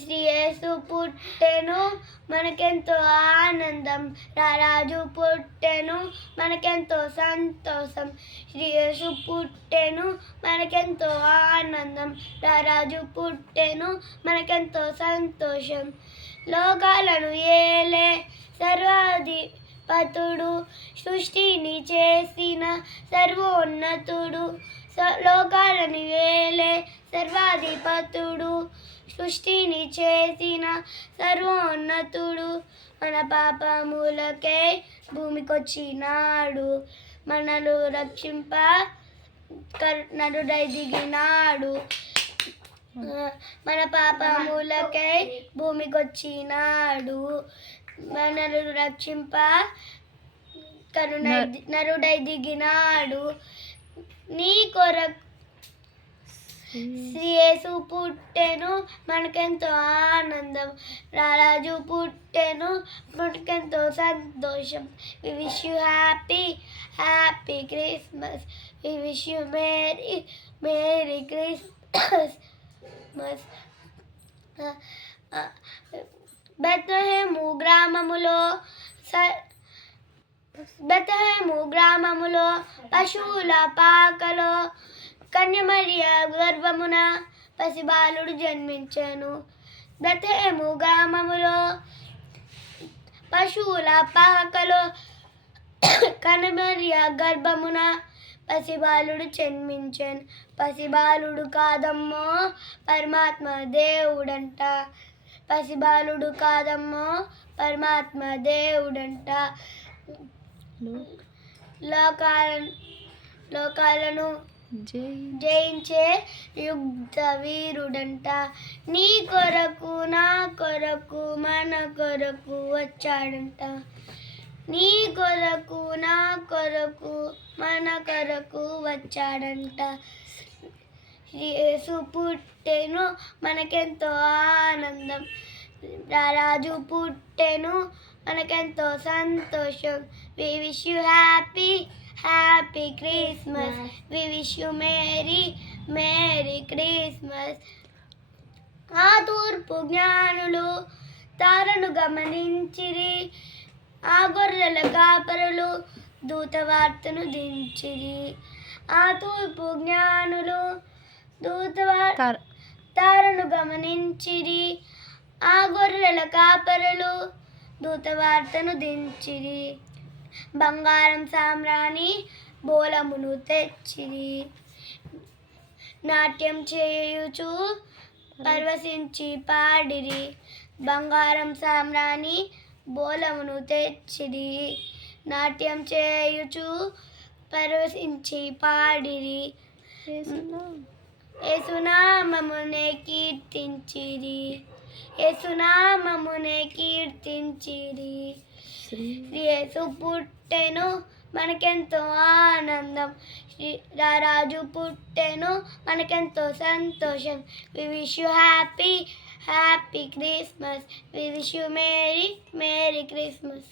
శ్రీ యేసు పుట్టెను మనకెంతో ఆనందం, రారాజు పుట్టెను మనకెంతో సంతోషం. శ్రీ యేసు పుట్టెను మనకెంతో ఆనందం, రారాజు పుట్టెను మనకెంతో సంతోషం. లోకాలను ఏలే సర్వాధిపతుడు, సృష్టిని చేసిన సర్వోన్నతుడు. లోకాలను ఏలే సర్వాధిపతుడు, సృష్టిని చేసిన సర్వోన్నతుడు. మన పాపములకై భూమికొచ్చినాడు, మనలు రక్షింప నరుడై దిగినాడు. మన పాపములకై భూమికొచ్చినాడు, మనలు రక్షింప నరుడై దిగినాడు. నీ కొరకు శ్రీ యేసు పుట్టెను మనకెంతో ఆనందం, రారాజు పుట్టెను మనకెంతో సంతోషం. We wish you happy happy Christmas, we wish you merry merry Christmas. Bethlehem గ్రామములో పశువుల పాకలో కన్యమరియ గర్భమున పసిబాలుడు జన్మించెను. బెత్లెహేము గ్రామములో పశువుల పాకలో కన్యమరియ గర్భమున పసిబాలుడు జన్మించెను. పసిబాలుడు కాదమ్మో పరమాత్మ దేవుడంట, పసిబాలుడు కాదమ్మో పరమాత్మ దేవుడంట. లోకాలను జయించే యుద్ధ వీరుడంట. నీ కొరకు నా కొరకు మన కొరకు వచ్చాడంట, నీ కొరకు నా కొరకు మన కొరకు వచ్చాడంట. యేసు పుట్టెను మనకెంతో ఆనందం, రారాజు పుట్టెను మనకెంతో సంతోషం. We wish you happy happy Christmas, we wish you merry merry Christmas. ఆ తూర్పు జ్ఞానులు తారను గమనించిరి, ఆ గొర్రెల కాపరులు దూతవార్తను దించిరి. ఆ తూర్పు జ్ఞానులు తారను గమనించిరి, ఆ గొర్రెల కాపరులు దూతవార్తను దించిరి. బంగారం సామ్రాణి బోలమును తెచ్చిరి, నాట్యం చేయుచు పరవశించి పాడిరి. బంగారం సామ్రాణి బోలమును తెచ్చిరి, నాట్యం చేయుచు పరవశించి పాడిరి. యేసునామమునే కీర్తించిరి, యేసునామమునే కీర్తించిరి. యేసు పుట్టెను మనకెంతో ఆనందం, రారాజు పుట్టెను మనకెంతో సంతోషం. We wish you happy happy Christmas, we wish you merry merry Christmas.